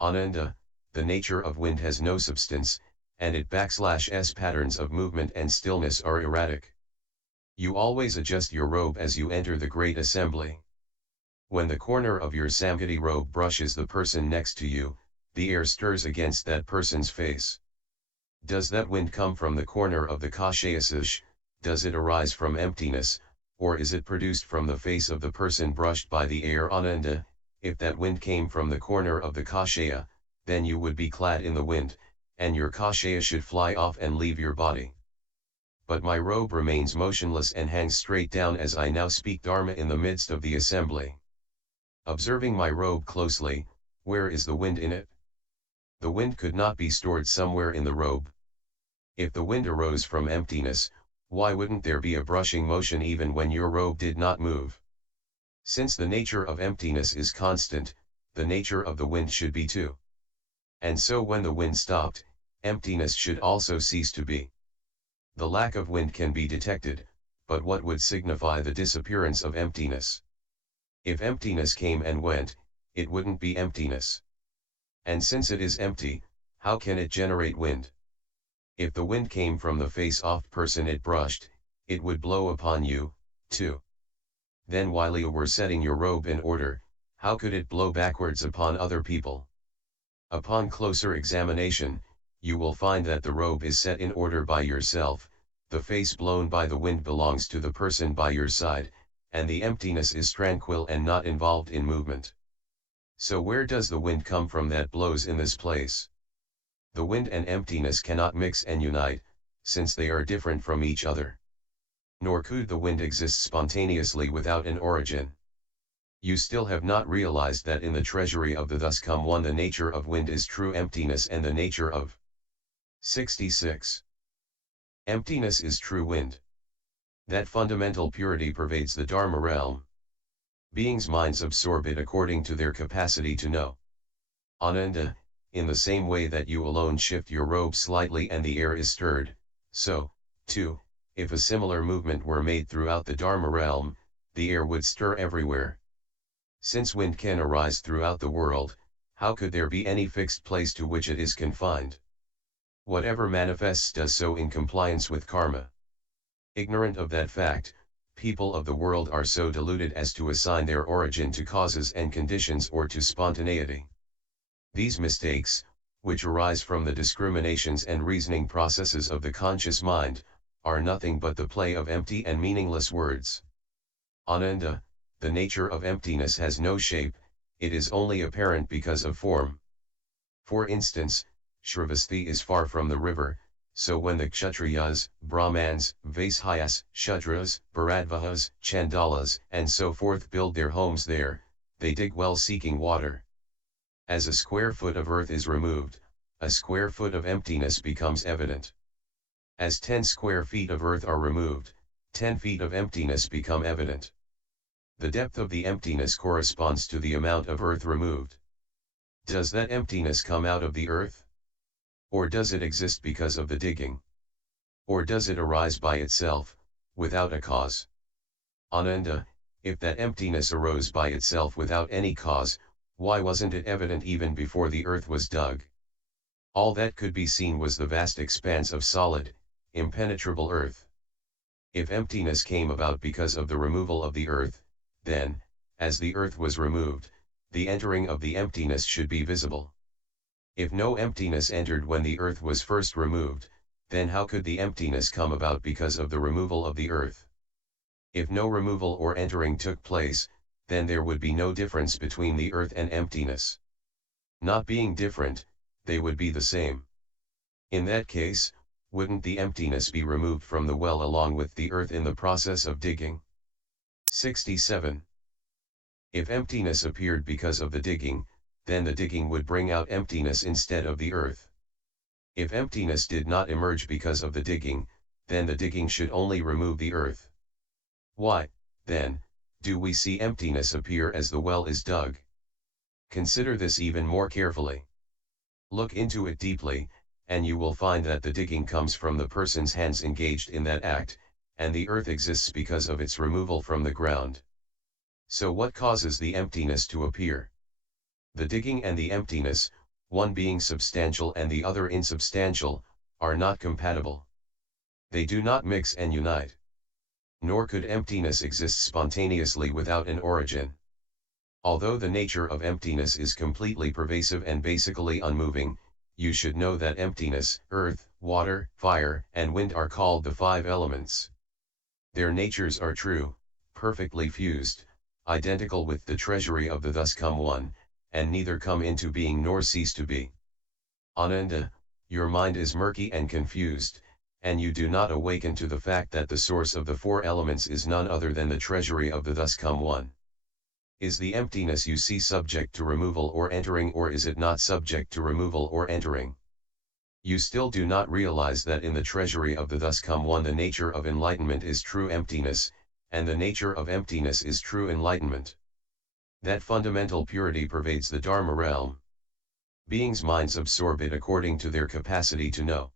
Ananda, the nature of wind has no substance, and its patterns of movement and stillness are erratic. You always adjust your robe as you enter the great assembly. When the corner of your samgati robe brushes the person next to you, the air stirs against that person's face. Does that wind come from the corner of the kashayasish? Does it arise from emptiness, or is it produced from the face of the person brushed by the air? Ananda, if that wind came from the corner of the kashaya, then you would be clad in the wind, and your kashaya should fly off and leave your body. But my robe remains motionless and hangs straight down as I now speak Dharma in the midst of the assembly. Observing my robe closely, where is the wind in it? The wind could not be stored somewhere in the robe. If the wind arose from emptiness, why wouldn't there be a brushing motion even when your robe did not move? Since the nature of emptiness is constant, the nature of the wind should be too. And so when the wind stopped, emptiness should also cease to be. The lack of wind can be detected, but what would signify the disappearance of emptiness? If emptiness came and went, it wouldn't be emptiness. And since it is empty, how can it generate wind? If the wind came from the face-off person it brushed, it would blow upon you, too. Then while you were setting your robe in order, how could it blow backwards upon other people? Upon closer examination, you will find that the robe is set in order by yourself, the face blown by the wind belongs to the person by your side, and the emptiness is tranquil and not involved in movement. So where does the wind come from that blows in this place? The wind and emptiness cannot mix and unite, since they are different from each other. Nor could the wind exist spontaneously without an origin. You still have not realized that in the treasury of the thus come one the nature of wind is true emptiness and the nature of 66. Emptiness is true wind. That fundamental purity pervades the Dharma realm. Beings' minds absorb it according to their capacity to know. Ananda, in the same way that you alone shift your robe slightly and the air is stirred, so, too, if a similar movement were made throughout the Dharma realm, the air would stir everywhere. Since wind can arise throughout the world, how could there be any fixed place to which it is confined? Whatever manifests does so in compliance with karma. Ignorant of that fact, people of the world are so deluded as to assign their origin to causes and conditions or to spontaneity. These mistakes, which arise from the discriminations and reasoning processes of the conscious mind, are nothing but the play of empty and meaningless words. Ananda, the nature of emptiness has no shape, it is only apparent because of form. For instance, Shravasti is far from the river, so when the Kshatriyas, Brahmans, Vaishyas, Shudras, Bharadvahas, Chandalas, and so forth build their homes there, they dig wells seeking water. As a square foot of earth is removed, a square foot of emptiness becomes evident. As 10 square feet of earth are removed, 10 feet of emptiness become evident. The depth of the emptiness corresponds to the amount of earth removed. Does that emptiness come out of the earth? Or does it exist because of the digging? Or does it arise by itself, without a cause? Ananda, if that emptiness arose by itself without any cause, why wasn't it evident even before the earth was dug? All that could be seen was the vast expanse of solid, impenetrable earth. If emptiness came about because of the removal of the earth, then, as the earth was removed, the entering of the emptiness should be visible. If no emptiness entered when the earth was first removed, then how could the emptiness come about because of the removal of the earth? If no removal or entering took place, then there would be no difference between the earth and emptiness. Not being different, they would be the same. In that case, wouldn't the emptiness be removed from the well along with the earth in the process of digging? 67. If emptiness appeared because of the digging, then the digging would bring out emptiness instead of the earth. If emptiness did not emerge because of the digging, then the digging should only remove the earth. Why, then, do we see emptiness appear as the well is dug? Consider this even more carefully. Look into it deeply, and you will find that the digging comes from the person's hands engaged in that act, and the earth exists because of its removal from the ground. So what causes the emptiness to appear? The digging and the emptiness, one being substantial and the other insubstantial, are not compatible. They do not mix and unite. Nor could emptiness exist spontaneously without an origin. Although the nature of emptiness is completely pervasive and basically unmoving, you should know that emptiness, earth, water, fire, and wind are called the five elements. Their natures are true, perfectly fused, identical with the treasury of the thus come one, and neither come into being nor cease to be. Ananda, your mind is murky and confused, and you do not awaken to the fact that the source of the four elements is none other than the treasury of the thus come one. Is the emptiness you see subject to removal or entering, or is it not subject to removal or entering? You still do not realize that in the treasury of the thus come one the nature of enlightenment is true emptiness, and the nature of emptiness is true enlightenment. That fundamental purity pervades the Dharma realm. Beings' minds absorb it according to their capacity to know.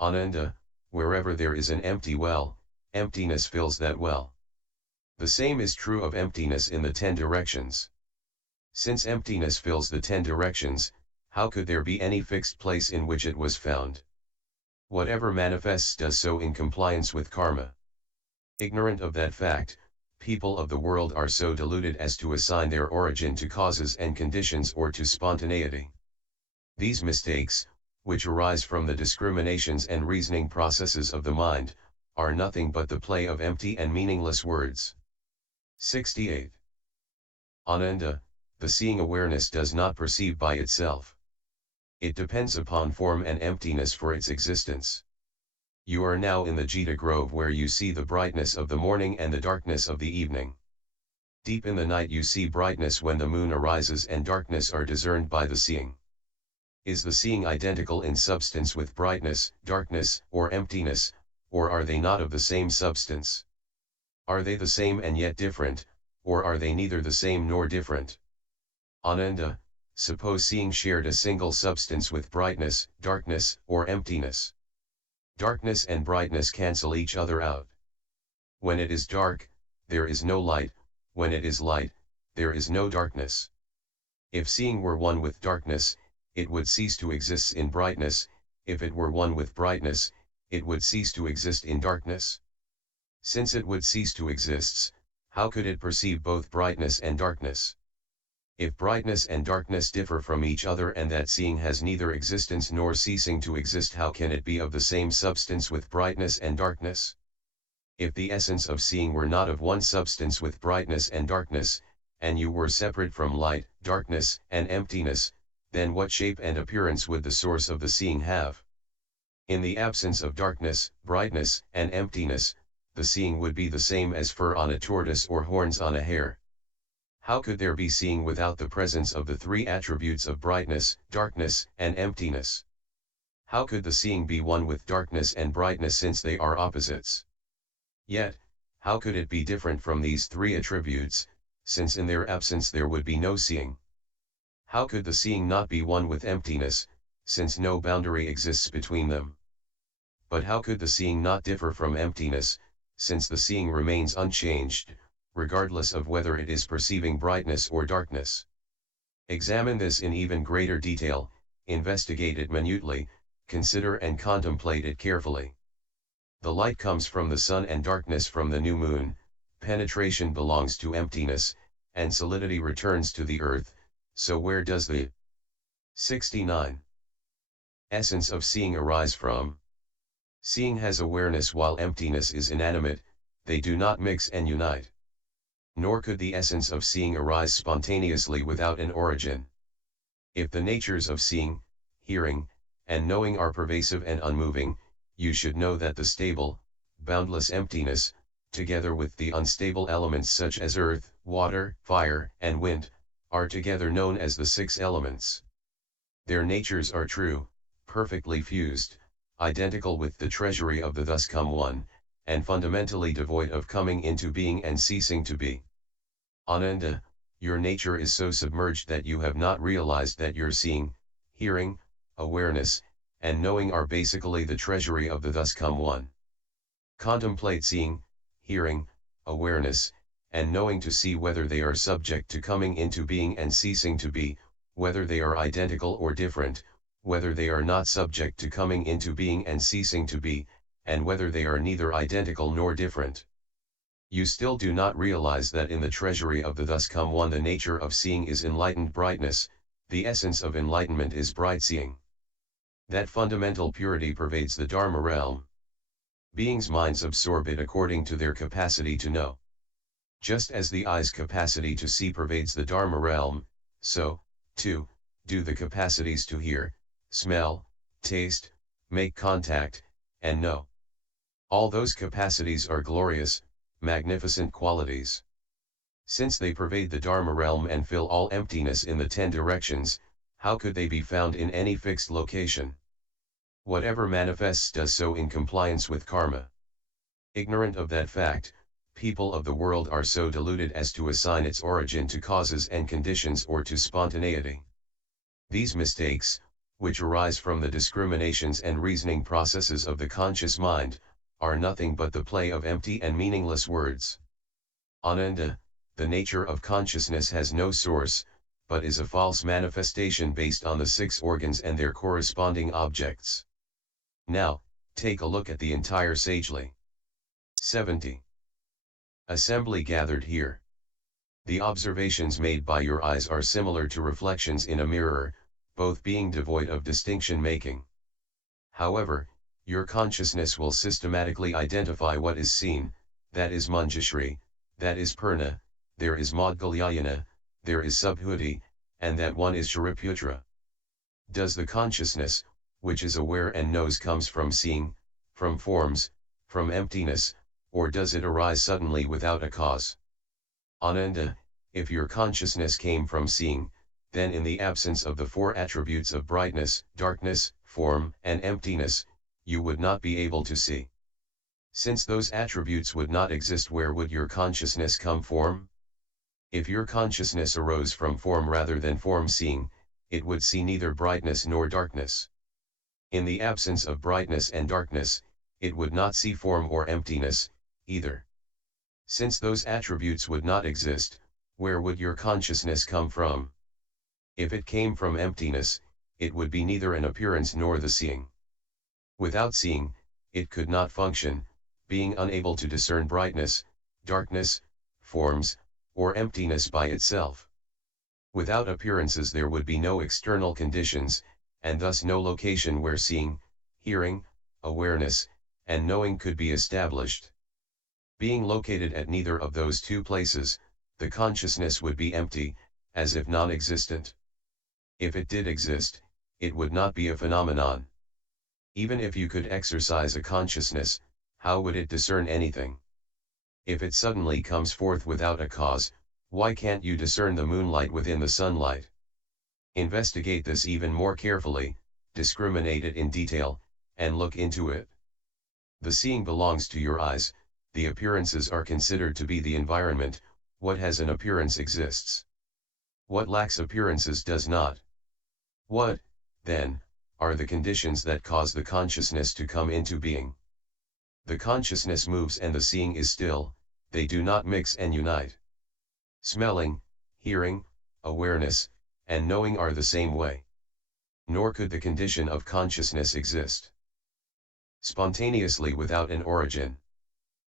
Ananda, wherever there is an empty well, emptiness fills that well. The same is true of emptiness in the 10 directions. Since emptiness fills the 10 directions, how could there be any fixed place in which it was found? Whatever manifests does so in compliance with karma. Ignorant of that fact, people of the world are so deluded as to assign their origin to causes and conditions or to spontaneity. These mistakes, which arise from the discriminations and reasoning processes of the mind, are nothing but the play of empty and meaningless words. 68. Ananda, the seeing awareness does not perceive by itself. It depends upon form and emptiness for its existence. You are now in the Jita grove where you see the brightness of the morning and the darkness of the evening. Deep in the night you see brightness when the moon arises, and darkness are discerned by the seeing. Is the seeing identical in substance with brightness, darkness, or emptiness, or are they not of the same substance? Are they the same and yet different, or are they neither the same nor different? Ananda, suppose seeing shared a single substance with brightness, darkness, or emptiness. Darkness and brightness cancel each other out. When it is dark, there is no light; when it is light, there is no darkness. If seeing were one with darkness, it would cease to exist in brightness; if it were one with brightness, it would cease to exist in darkness. Since it would cease to exist, how could it perceive both brightness and darkness? If brightness and darkness differ from each other and that seeing has neither existence nor ceasing to exist, how can it be of the same substance with brightness and darkness? If the essence of seeing were not of one substance with brightness and darkness, and you were separate from light, darkness, and emptiness, then what shape and appearance would the source of the seeing have? In the absence of darkness, brightness, and emptiness, the seeing would be the same as fur on a tortoise or horns on a hare. How could there be seeing without the presence of the three attributes of brightness, darkness, and emptiness? How could the seeing be one with darkness and brightness, since they are opposites? Yet, how could it be different from these three attributes, since in their absence there would be no seeing? How could the seeing not be one with emptiness, since no boundary exists between them? But how could the seeing not differ from emptiness, since the seeing remains unchanged, regardless of whether it is perceiving brightness or darkness? Examine this in even greater detail, investigate it minutely, consider and contemplate it carefully. The light comes from the sun and darkness from the new moon, penetration belongs to emptiness, and solidity returns to the earth, so where does the 69. essence of seeing arise from? Seeing has awareness while emptiness is inanimate, they do not mix and unite. Nor could the essence of seeing arise spontaneously without an origin. If the natures of seeing, hearing, and knowing are pervasive and unmoving, you should know that the stable, boundless emptiness, together with the unstable elements such as earth, water, fire, and wind, are together known as the 6 elements. Their natures are true, perfectly fused, identical with the treasury of the thus come one, and fundamentally devoid of coming into being and ceasing to be. Ananda, your nature is so submerged that you have not realized that your seeing, hearing, awareness, and knowing are basically the treasury of the thus come one. Contemplate seeing, hearing, awareness, and knowing to see whether they are subject to coming into being and ceasing to be, whether they are identical or different, whether they are not subject to coming into being and ceasing to be, and whether they are neither identical nor different. You still do not realize that in the treasury of the thus come one the nature of seeing is enlightened brightness, the essence of enlightenment is bright seeing. That fundamental purity pervades the Dharma realm. Beings' minds absorb it according to their capacity to know. Just as the eye's capacity to see pervades the Dharma realm, so, too, do the capacities to hear, smell, taste, make contact, and know. All those capacities are glorious, magnificent qualities. Since they pervade the Dharma realm and fill all emptiness in the 10 directions, how could they be found in any fixed location? Whatever manifests does so in compliance with karma. Ignorant of that fact, people of the world are so deluded as to assign its origin to causes and conditions or to spontaneity. These mistakes, which arise from the discriminations and reasoning processes of the conscious mind, are nothing but the play of empty and meaningless words. Ananda, the nature of consciousness has no source, but is a false manifestation based on the 6 organs and their corresponding objects. Now, take a look at the entire sagely. 70. Assembly gathered here. The observations made by your eyes are similar to reflections in a mirror, both being devoid of distinction making. However, your consciousness will systematically identify what is seen, that is Manjushri, that is Purna, there is Maudgalyayana, there is Subhuti, and that one is Shariputra. Does the consciousness, which is aware and knows comes from seeing, from forms, from emptiness, or does it arise suddenly without a cause? Ananda, if your consciousness came from seeing, then in the absence of the 4 attributes of brightness, darkness, form, and emptiness, you would not be able to see. Since those attributes would not exist, where would your consciousness come from? If your consciousness arose from form rather than form seeing, it would see neither brightness nor darkness. In the absence of brightness and darkness, it would not see form or emptiness, either. Since those attributes would not exist, where would your consciousness come from? If it came from emptiness, it would be neither an appearance nor the seeing. Without seeing, it could not function, being unable to discern brightness, darkness, forms, or emptiness by itself. Without appearances there would be no external conditions, and thus no location where seeing, hearing, awareness, and knowing could be established. Being located at neither of those 2 places, the consciousness would be empty, as if non-existent. If it did exist, it would not be a phenomenon. Even if you could exercise a consciousness, how would it discern anything? If it suddenly comes forth without a cause, why can't you discern the moonlight within the sunlight? Investigate this even more carefully, discriminate it in detail, and look into it. The seeing belongs to your eyes, the appearances are considered to be the environment, what has an appearance exists. What lacks appearances does not. What, then, are the conditions that cause the consciousness to come into being? The consciousness moves and the seeing is still, they do not mix and unite. Smelling, hearing, awareness, and knowing are the same way. Nor could the condition of consciousness exist spontaneously without an origin.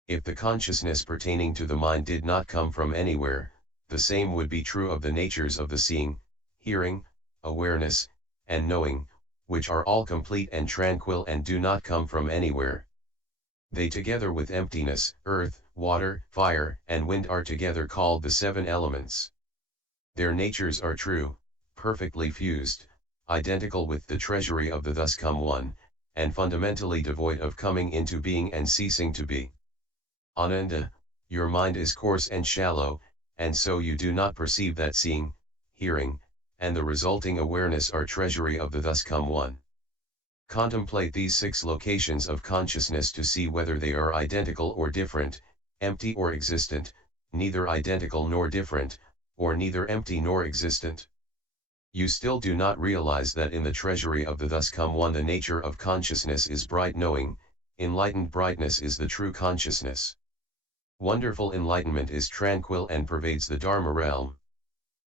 If the consciousness pertaining to the mind did not come from anywhere, the same would be true of the natures of the seeing, hearing, awareness, and knowing, which are all complete and tranquil and do not come from anywhere. They together with emptiness, earth, water, fire, and wind are together called the 7 elements. Their natures are true, perfectly fused, identical with the treasury of the thus come one, and fundamentally devoid of coming into being and ceasing to be. Ananda, your mind is coarse and shallow, and so you do not perceive that seeing, hearing, and the resulting awareness are treasury of the thus come one. Contemplate these 6 locations of consciousness to see whether they are identical or different, empty or existent, neither identical nor different, or neither empty nor existent. You still do not realize that in the treasury of the thus come one the nature of consciousness is bright knowing, enlightened brightness is the true consciousness. Wonderful enlightenment is tranquil and pervades the Dharma realm.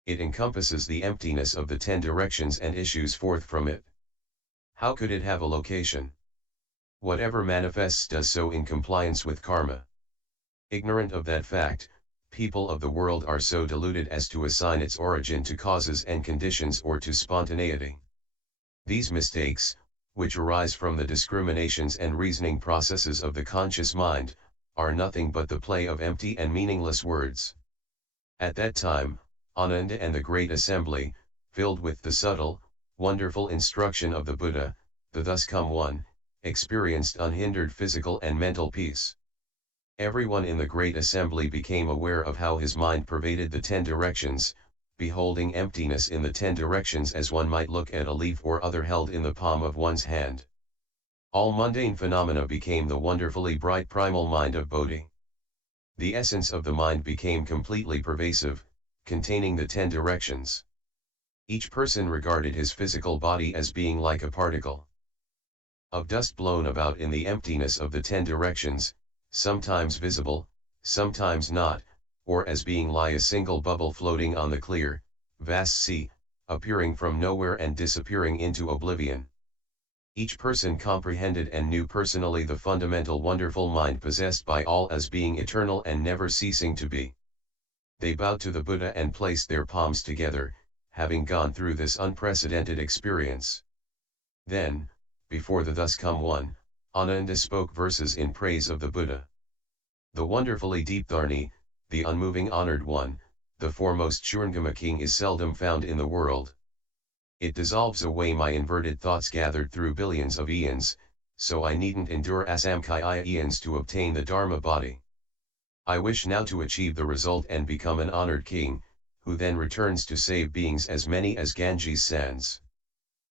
It encompasses the emptiness of the 10 directions and issues forth from it. How could it have a location? Whatever manifests does so in compliance with karma. Ignorant of that fact, people of the world are so deluded as to assign its origin to causes and conditions or to spontaneity. These mistakes, which arise from the discriminations and reasoning processes of the conscious mind, are nothing but the play of empty and meaningless words. At that time, Ananda and the Great Assembly, filled with the subtle, wonderful instruction of the Buddha, the thus come one, experienced unhindered physical and mental peace. Everyone in the Great Assembly became aware of how his mind pervaded the 10 directions, beholding emptiness in the 10 directions as one might look at a leaf or other held in the palm of one's hand. All mundane phenomena became the wonderfully bright primal mind of Bodhi. The essence of the mind became completely pervasive, containing the 10 directions. Each person regarded his physical body as being like a particle of dust blown about in the emptiness of the 10 directions, sometimes visible, sometimes not, or as being like a single bubble floating on the clear, vast sea, appearing from nowhere and disappearing into oblivion. Each person comprehended and knew personally the fundamental wonderful mind possessed by all as being eternal and never ceasing to be. They bowed to the Buddha and placed their palms together, having gone through this unprecedented experience. Then, before the thus come one, Ananda spoke verses in praise of the Buddha. The wonderfully deep Dharni, the unmoving honored one, the foremost Shurangama king is seldom found in the world. It dissolves away my inverted thoughts gathered through billions of eons, so I needn't endure asamkhya eons to obtain the Dharma body. I wish now to achieve the result and become an honored king, who then returns to save beings as many as Ganges sands.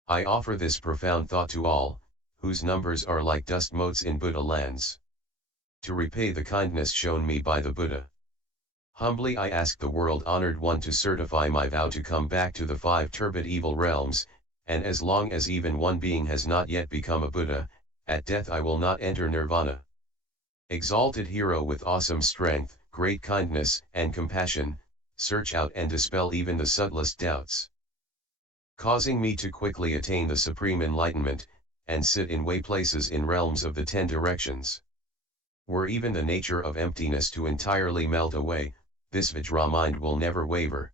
I offer this profound thought to all, whose numbers are like dust motes in Buddha lands, to repay the kindness shown me by the Buddha. Humbly I ask the world-honored one to certify my vow to come back to the 5 turbid evil realms, and as long as even one being has not yet become a Buddha, at death I will not enter nirvana. Exalted hero with awesome strength, great kindness and compassion, search out and dispel even the subtlest doubts, causing me to quickly attain the supreme enlightenment, and sit in way places in realms of the 10 directions. Were even the nature of emptiness to entirely melt away, this Vajra mind will never waver.